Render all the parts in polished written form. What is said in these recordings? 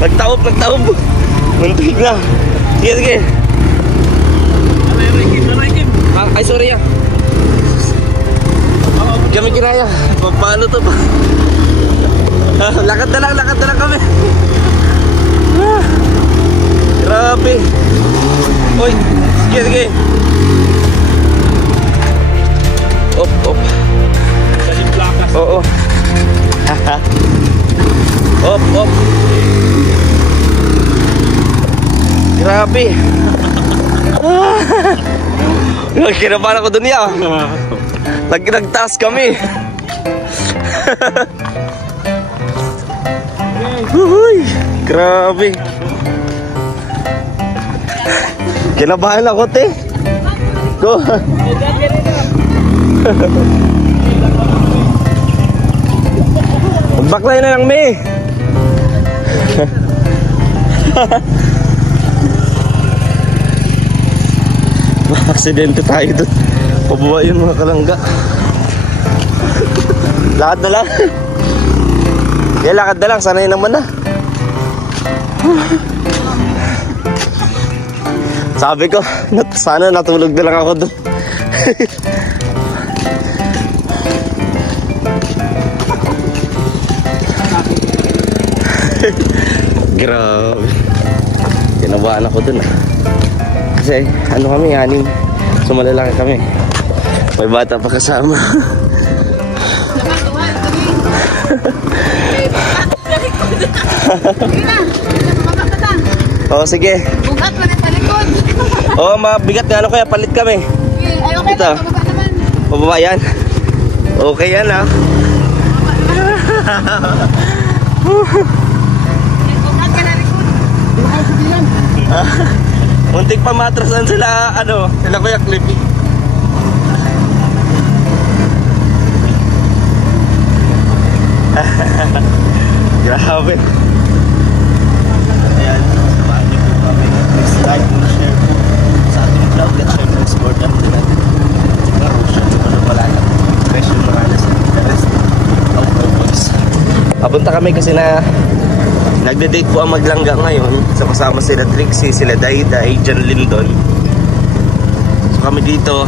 Nagtaob. Muntik na. Sige. Ay, sorry ah. Kami kinaya. Paano to ba? Lakad na lang kami. Grabe. Uy, sige. Op. Oo. Op. Grabe. Kinabahan ako dun ya. Nagtaas kami. Uy, grabe. Kinabahan ako, te. Go. Baklay na lang, me. Aksidente tayo doon. Pababa yun mga kalangga. Lakad na lang. Kaya lakad na lang, sanay naman na. Sabi ko, sana natulog na lang ako doon. Grabe. Kinabahan ako doon ah. Kasi ano kami, anim. Sumalalaki kami. May bata pa kasama. Oo, sige. Bugat mo na sa likod. Oo, mabigat nga ano kaya palit kami. Ayaw kayo, ito. pababa naman. Pababa yan. Okay yan ah. Bugat ka na likod. Muntik pa matrasan sila, sila Kuya Clippy. Grabe. Ayan, samahan niyo po kami. Please like and share po sa ating vlog at share po support natin natin. Sigla Roshan, sigla wala lang. Question Morales and the rest of the boys. Papunta kami kasi na nagde-date po ang Maglangga ngayon. So kasama sila Trixie, sila Dayday, Jan Lindon. So kami dito.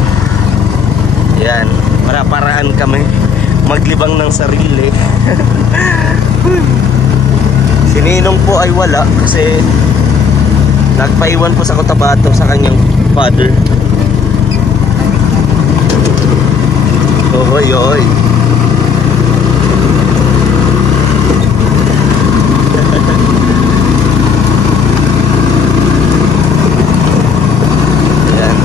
Ayan, para-paraan kami maglibang ng sarili. Si Ninong po ay wala kasi nagpaiwan po sa Cotabato sa kanyang father. Oy. Ayan.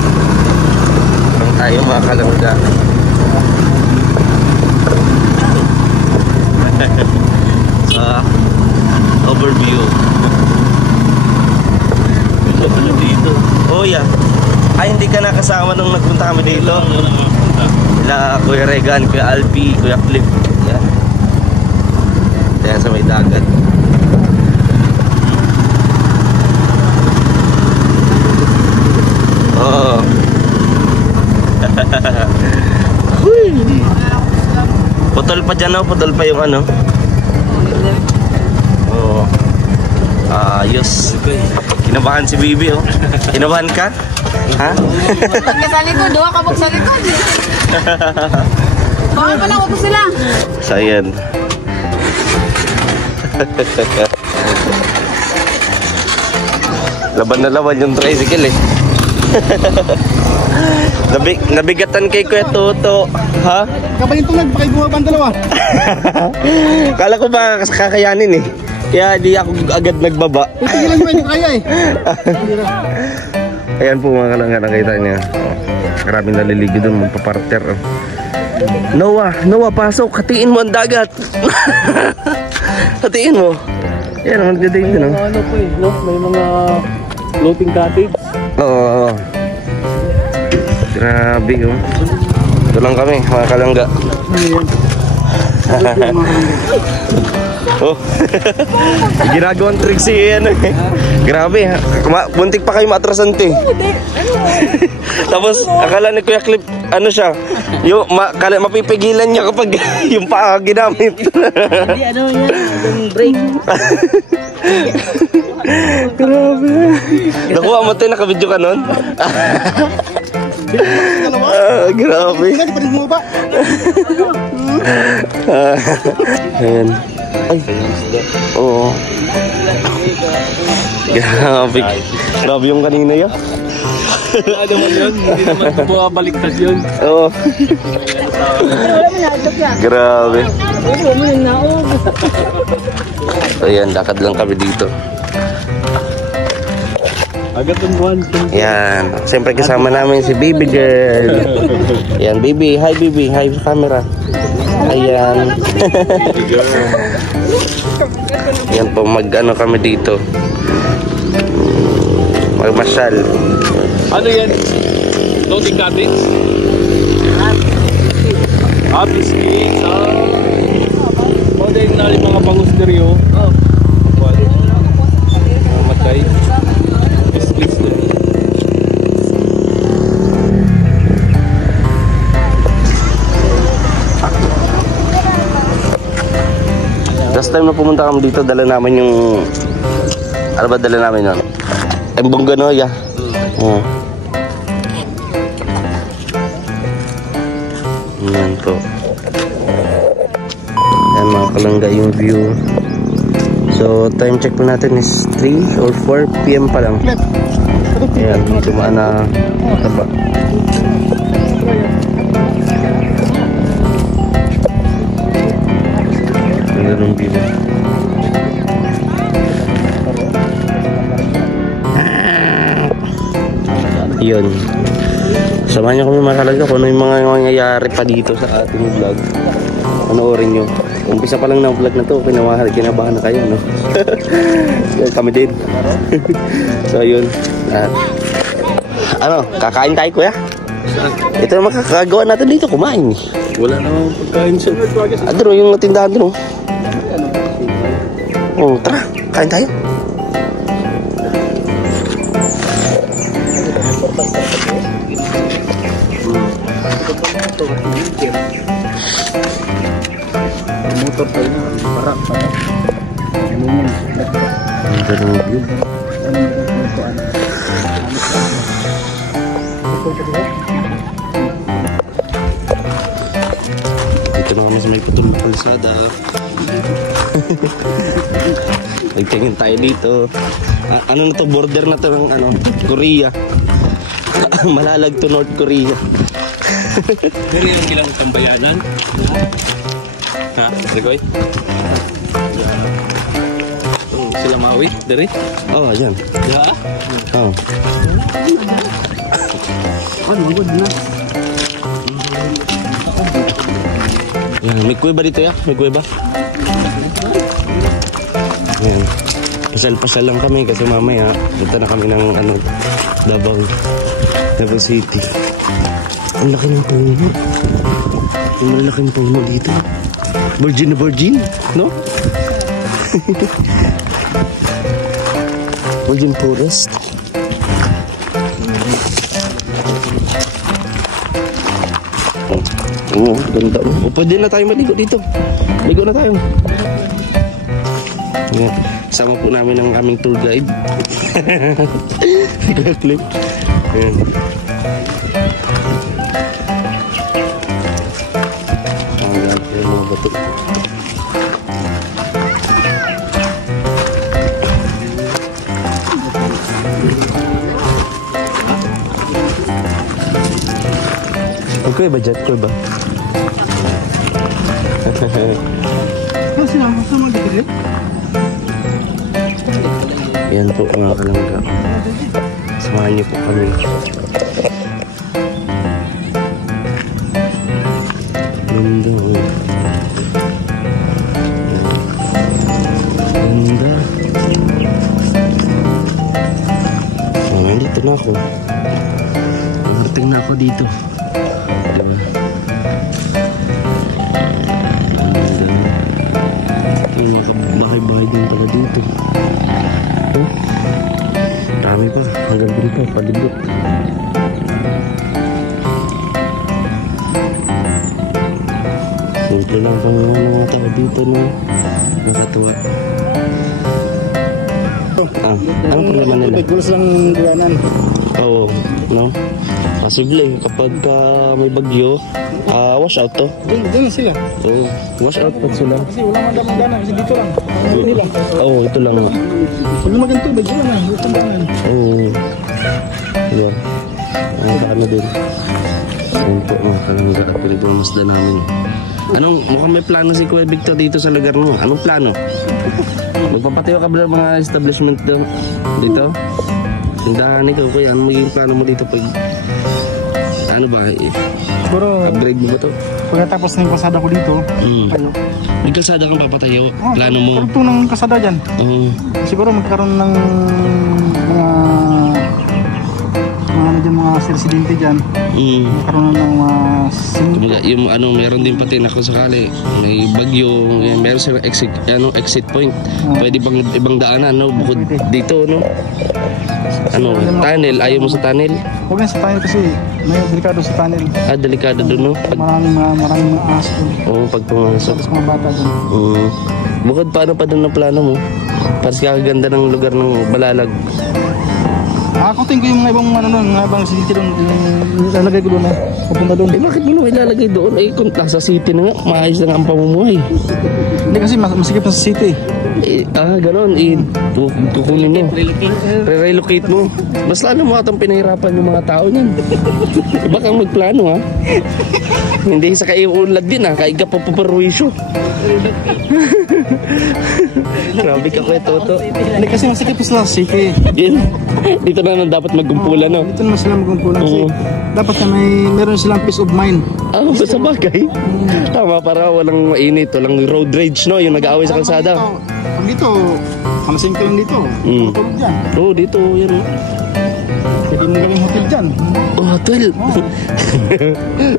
Parang tayo mga kalangga. Overview. Ito pala dito. Oh yeah. Ay, hindi ka nakasama nung nagpunta kami dito. Sila Kuya Regan, Kuya Alpi, Kuya Flip. Yan. Ayan sa may dagat. Oh. Putol pa dyan, oh. Putol pa yung ano. Oh. Ayos. Kinabahan si Bibi, oh. Kinabahan ka? Ha? Huwag ka sa likod, huwag ka sa likod. Bakit pa lang upo sila? Sayan. Laban na laban yung tricycle eh. Nabigatan kay Kuya Toto. Ha? Kapalintungan, baka bumaba ang dalawa. Kala ko ba kakayanin eh. Kaya di ako agad nagbaba. Titigilan mo yung kaya eh. Ayan po mga kalangga, nakita niya. Maraming naliligo doon, magpaparter. Noah, pasok. Hatiin mo ang dagat. Hatiin mo. Ayan, magdadate din. Ano po eh, no? May mga floating cottage. Oo. Grabe oh. Ito lang kami, mga kalangga. Oh. Ginagawang trick si ano eh. Grabe ha. Buntik pa kayo maatrasan te. Tapos akala ni Kuya Clip ano siya. Yung mapipigilan niya kapag yung paa ginamit. Hindi, ano yan? Yung break. Grabe. Nakuha mo tayo, nakabidyo ka nun? Grabe. Ayan. Ay. Oo. Grabe. Grabe yung kanina yan. Ano man yun? Hindi naman bumabaliktad yun. Oo. Grabe. Ayan, lakad lang kami dito. Agad ang buwan. Yan. Siyempre kasama namin si baby girl. Yan, baby. Hi, baby. Hi, camera. Ayan. Yan po, mag-ano kami dito. Magmasyal. Ano yan? Floating cabins? Biscuits. Modern na yung mga bangus stereo. Matay. Biscuits din. Last time na pumunta kami dito, dala namin yung... Ano ba dala namin yun? Embong ganoya. Yan po. Yan mga kalangga yung view. So time check po natin is 3 or 4 PM pa lang. Yan, tumaan na taba. Ganda ng view. Yun. Samahan niyo kami mga kalangga kung ano yung mga nangyayari pa dito sa ating vlog. Panoorin nyo. Umpisa pa lang ng vlog na to, kinabahan na kayo, no? Kami din. So, yun. Ano, kakain tayo, kuya? Ito naman kakagawa natin dito, kumain. Wala namang pagkain siya. Adro, yung tindahan doon. Oh, tara, kain tayo. Motor tayo na, parang Ganda ng view. Dito na kami sa may putol na kalsada. Nagtingin tayo dito. Ano na to, border na to ng ano, Korea. Malalag to North Korea. pero yung kilang tambayanan. Ha? Rigoy? Sila Maui? Dari? Oh, ayan. Ya? Oh. Ano, good na. Yan, may kuweba dito ya? May kuweba? Yan. Pasal-pasal lang kami kasi mamaya punta na kami ng ano, Davao City. Ang laki ng puno. Yung malalaking puno dito. Virgin na virgin, no? Virgin forest. Oh, ganda. Oh, pwede na tayo maligo dito. Ligo na tayo. Yan. Sama po namin ang aming tour guide. Clip. Yan. Mga bato. Okay ba, Jet? Okay ba? Yan po mga kalangga. Samahan niyo po kami. Ganda. Ganda. Oh, nandito na ako. Nandito na ako dito. Ganda. Yung mga bahay-bahay din taga dito. Oh, dami pa. Hanggang dun pa, palibot. Simple lang pang mga tao dito na nakatuwa. Anong problema nila? Gulos lang buwanan. Oo, no? Posible, kapag may bagyo, wash out to. Doon sila. Oo, wash out pa sila. Kasi wala man damang-dana kasi dito lang. Nila. Oo, ito lang nga. Pag lumagang tubig, wala na. Dito lang. Oo. Diba? Ang kano din. Ayun po, kalangga. Pinagmamasda namin. Mukhang may plano si Kuya Victor dito sa lugar mo. Anong plano? Magpapatayo ka ba ng mga establishment dito? Tindahan ikaw, Kuya. Ano magiging plano mo dito pag... Ano ba? Siguro, upgrade mo ba to? pagkatapos na yung kasada ko dito, tayo. May kalsada kang papatayo? Plano mo? Karugtong ng kasada dyan. Oo. Siguro magkaroon ng mga residente dyan. Magkaroon ng mga Kumaga, yung meron din pati na kung sakali may bagyo, meron silang exit point. Pwede bang ibang daanan, no? Bukod dito, no? Tunnel, ayaw mo sa tunnel? Huwag na sa tunnel kasi may delikado sa tunnel. Delikado doon, no? Maraming mga aso doon. Oo, pag pumasok. Tapos mga bata doon. Bukod paano pa doon ang plano mo? Para sa kaganda ng lugar ng Balalag. Ako tingin ko yung mga ibang city doon, ilalagay ko doon pupunta doon. Bakit mo naman ilalagay doon? Kung nasa city na nga, maayos na nga ang pamumuhay. Hindi kasi masikip na sa city. Ganon. Kukunin mo. Re-relocate mo. Mas lalo mo atang pinahirapan yung mga tao niyan. Baka magplano, ha? Hindi sa kaiulad din, ha? Kaiga pa paparwisyo. Grabe ka, Kuya Toto. Hindi kasi masikip sa city. Dito na dapat magkumpulan, no? Dito naman sila magkumpulan kasi dapat na meron silang peace of mind. Sa bagay. Tama, para walang mainit, walang road rage, no? Yung nag-aaway sa kalsada. Pag dito, malasing ka lang dito. Tulog dyan. Oo, dito, yan. Pwede mo gawing hotel dyan. Hotel?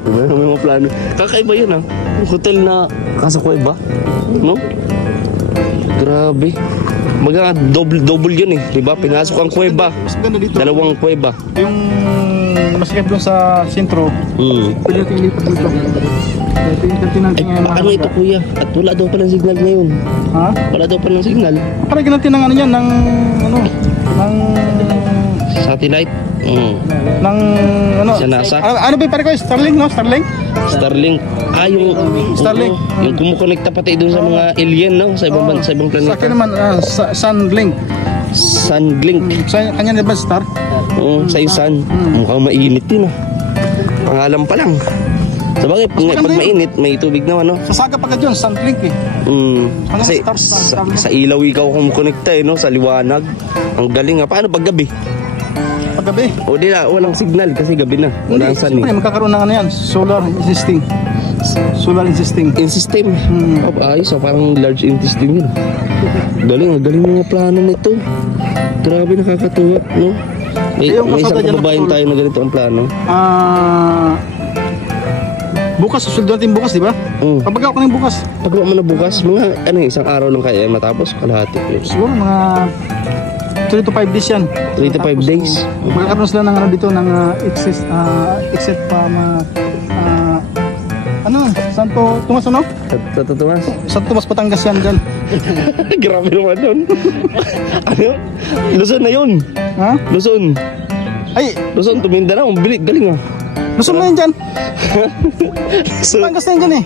May mga plano. Kakaiba yun, ha? Hotel na Casa Cueva, no? Grabe. Double yun, eh. Diba? Pinasok ang kuweba. Mas ganda dito. Dalawang kuweba. Yung masikip doon sa sentro, pwede natin ilipat dito. Ano ito, Kuya? At wala daw palang signal ngayon. Ha? Wala daw palang signal. Parang natin ng yan, ng satellite? Ng Sanasa? Ano ba pare ko? Starlink, no? Starlink? Yung Starlink. Yung kumukonekta pati doon sa mga alien, no? Sa ibang planeta. Sa akin naman, Sunlink. Sunlink. Kanya na ba star? Oo, sa sun. Mukhang mainit din, pangalan pa lang. Sabagay, pag mainit, may tubig naman, no? Sa saga pagkat yun, Sunlink, eh. Kasi sa ilaw ikaw kumukonekta, no? Sa liwanag. Ang galing, ha? Paano pag gabi? Paggabi? O di na, walang signal kasi gabi na. Walang sun, siyempre, magkakaroon ng yan. Solar insisting. In-system. Ayos, parang large intestine yun. Galing mga plano nito. Grabe, nakakatuwa, no? May isang kababayan tayo na ganito ang plano. Bukas, susunod natin bukas, di ba? Pabagaw ko na yung bukas. Pagawa mo na bukas, mga isang araw lang kaya matapos, kalahati. Siguro mga 3 to 5 days yan. 3 to 5 days? Magkakaroon sila ng dito, ng except pa Santo Tomas, ano? Santo Tomas? Santo Tomas, Batangas yan dyan. Grabe naman doon. Luzon na yun. Ha? Luzon, Mindanao, galing, ha? Luzon na yun dyan. Batangas na yun dyan, eh.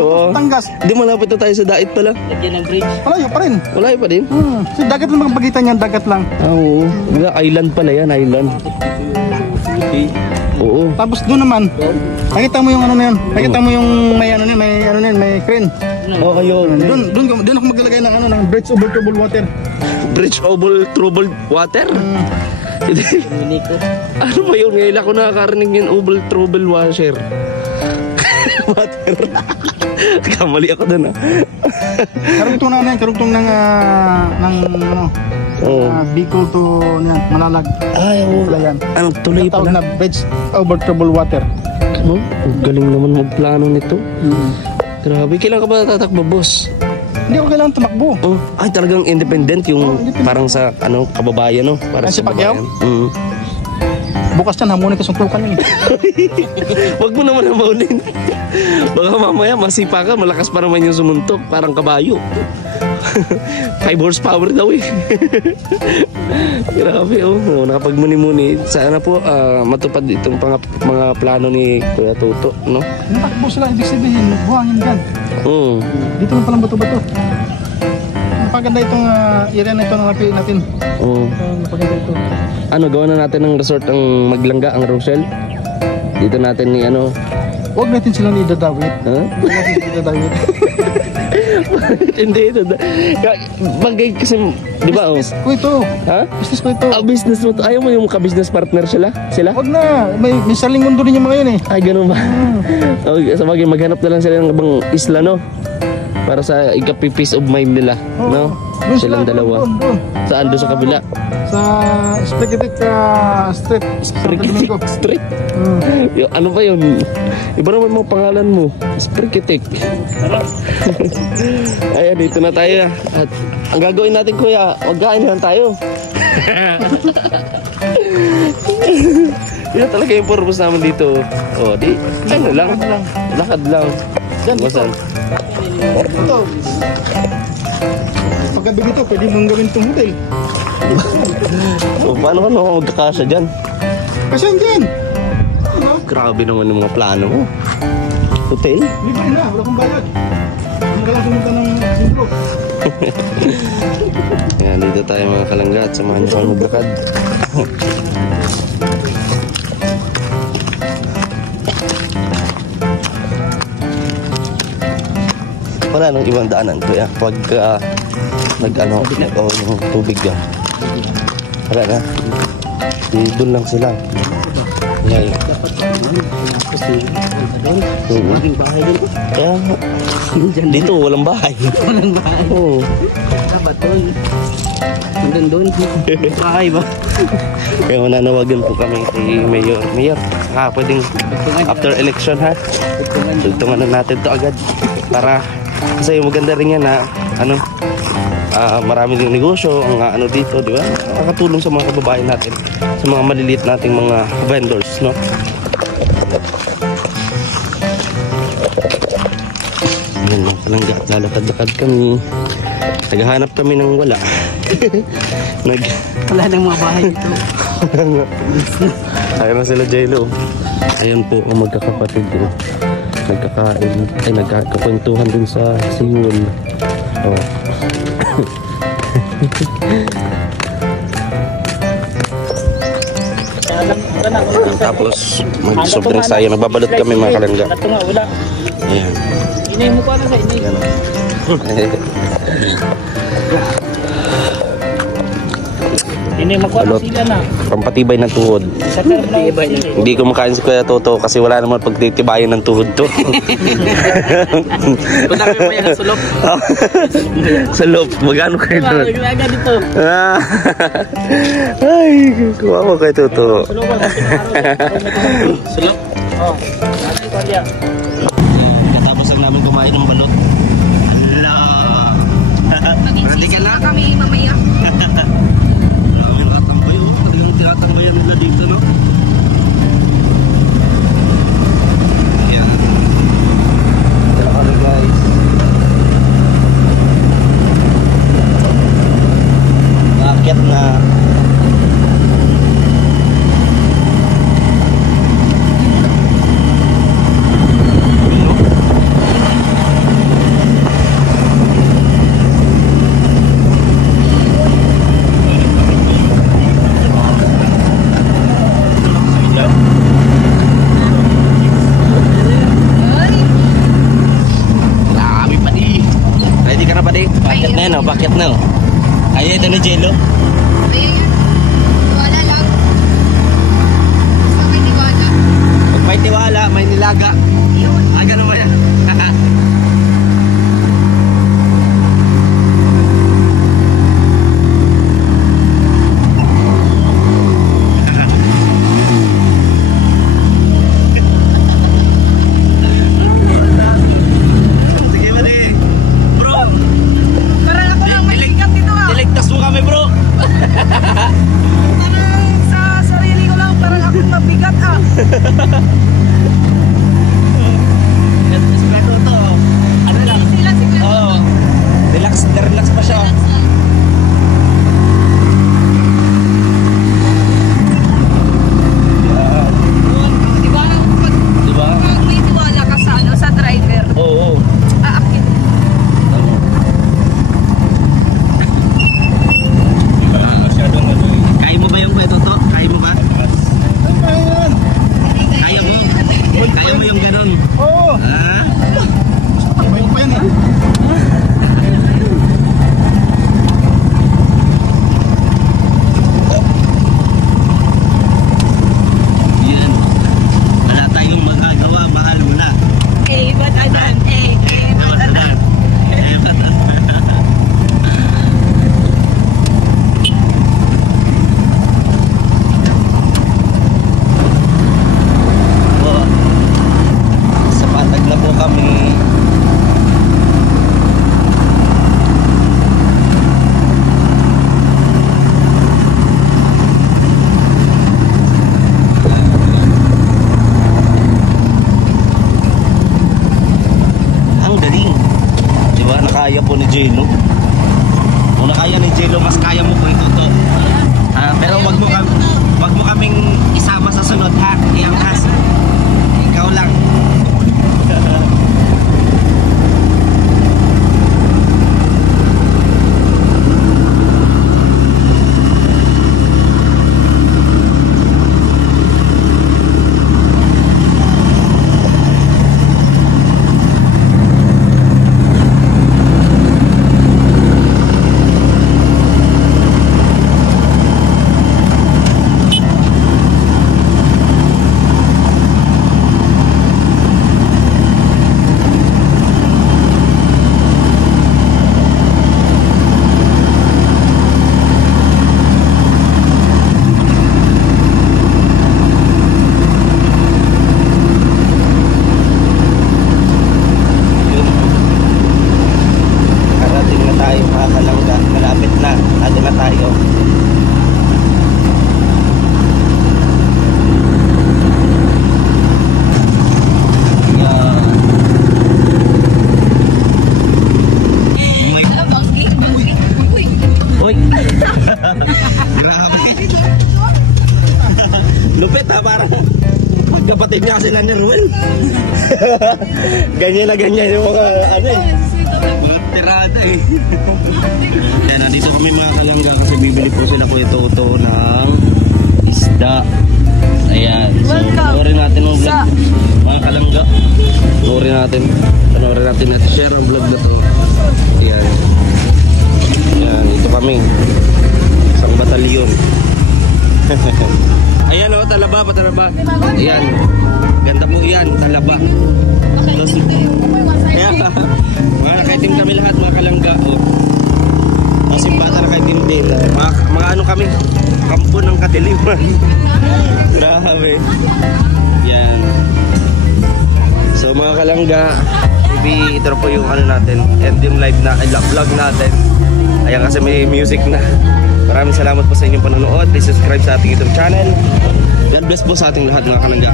Oo. Batangas. Di malapit na tayo sa dait pala. Lagyan ng bridge. Malayo pa rin. Malayo pa din? So, dagat lang magpagitan yan, dagat lang. Oo. Island pala yan, island. Oo. Tapos doon naman, nakita mo yung ano na yun. Nakita mo yung may crane. Kayo. Doon ako maglalagay ng ng bridge over troubled water. Bridge over troubled water? Ano ba yun? Ngayon ako nakakarinig yung over troubled water. Kamali ako doon, ha? Karugtong ng Bicol to Malalag. Anong tuloy tawag pala? na bridge over troubled water. Ang galing naman magplano nito. Grabe, kailan ka ba tatakbo, boss? Hindi ko kailangan tumakbo. Oh, ay talagang independent yung independent. parang sa ano kababayan no, para Ay, si sa Pacquiao? kababayan. Bukas yan, hamunin ka suntukan yun. Wag mo naman maulin. Baka mamaya masipa ka, malakas pa naman yung sumuntok, parang kabayo. 5 horsepower daw eh. Grabe oh, nakapagmuni-muni. Sana po matupad itong mga plano ni Kuya Toto, no? Natakbo sila, ibig sabihin, buhangin dyan. Dito lang palang bato-bato. Napaganda itong area na ito na napili natin. Napaganda ito. Ano, gawa na natin ng resort ang Maglangga, ang Rochelle. Dito natin ni ano. Huwag natin silang idadawit. Ha? Huwag natin silang idadawit. Hindi ito. Bagay kasi, di ba oh? Business ko ito. Ha? Business ko ito. Business mo to. Ayaw mo yung ka-business partner sila? Huwag na. May saling mundo rin yung mga yun eh. Ay, ganun ba? Okay, sa bagay, maghanap na lang sila ng ibang isla, no? Para sa ika-peace of mind nila, no? Doon Silang sila, dalawa. Doon. Saan? Doon sa kabila? Sa Spaghetic Street. Sprikitik Street? Ano ba yun? Iba naman mga pangalan mo. Sprikitik. Ayan, dito na tayo. At ang gagawin natin, kuya, magkain lang tayo. Yun talaga yung purpose namin dito. O, di, ano lang. Lakad lang. Basan. Ito. Paggabi dito, pwede mong gawin itong hotel. O, paano ka no magkakasya dyan? Kasi andyan. Grabe naman yung mga plano mo. Hotel? Libre na, wala kong bayad. Hindi ka lang sumunta ng sintro. Ayan, dito tayo mga kalangga at samahan niyo kami maglakad. Wala nang ibang daanan kuya pag nag-ano yung tubig yan. Wala na. Doon lang sila. Ngayon. Maging bahay dito. Kaya dito walang bahay. Walang bahay. Oo. Dapat doon. Hanggang doon. Bahay ba? Kaya mananawagan po kami kay Mayor. Mayor, pwedeng after election ha? Tugtungan na natin to agad. Para, kasi maganda rin yan na, ano, marami ding negosyo, ang ano dito, di ba? Nakakatulong sa mga kababayan natin, sa mga maliliit nating mga vendors, no? Ayan lang palangga at lalakad-lakad kami. Naghahanap kami ng wala. Wala nang mga bahay dito. Ayan na sila J-Lo. Ayan po ang magkakapatid ko. Nagkakain, ay nagkakakwentuhan dun sa Seoul. Oh. Tapos mag-soft drinks tayo. Nagbabalot kami mga kalangga. Wala. Ayan. Inay mo pa na sa inay. Inay mo pa na Balot. sila na. Pampatibay ng tuhod. Sa karabay na. Hindi kumakain si Kuya Toto kasi wala naman pagtitibayan ng tuhod to. Wala kayo pa yan sulok. Sa loob, magano kayo doon? Naglaga dito. Ay, kumawa kay Toto. Sulok ba? Sulok? Oo. Nasa Italia. Tapos lang namin kumain ng balot. Hindi ka na? Kami mamaya. May nakatambay. Pati yung tinatambayan nila dito, no? Ayan. Tara kami, guys. Nakakit na. Bakit na? Ayaw ito na Jello? Ayun. Wala lang. Basta may tiwala. Pag may tiwala, may nilaga. Yun. Ganun ba yan? Sige ba di? Bro! kaya ni Jello, mas kaya mo po ituto. Pero wag mo kaming isama sa sunod ha. Iangkas. Ikaw lang. Lupit ha, parang magkapatid niya kasi na Nerwin. Ganyan na ganyan yung mga ano eh. Tirada eh. Yan, nandito kami mga kalangga kasi bibili po sila po ito ng isda. Ayan. So, panoorin natin ang vlog. Mga kalangga. Panoorin natin at share ang vlog na to. Ayan. Ayan, ito kami. Isang batalyon. Ayan o, talaba. Ayan. Ganda po yan, talaba. Tapos, ayan, mga nakaitim kami lahat, mga kalangga. Kasi bata nakaitim din. Mga ano kami, kampo ng katiliman. Grabe. Yan. So mga kalangga, maybe ito po yung ano natin, end yung live na, vlog natin. Ayan kasi may music na. Maraming salamat po sa inyong panonood. Please subscribe sa ating YouTube channel. God bless po sa ating lahat mga kalangga.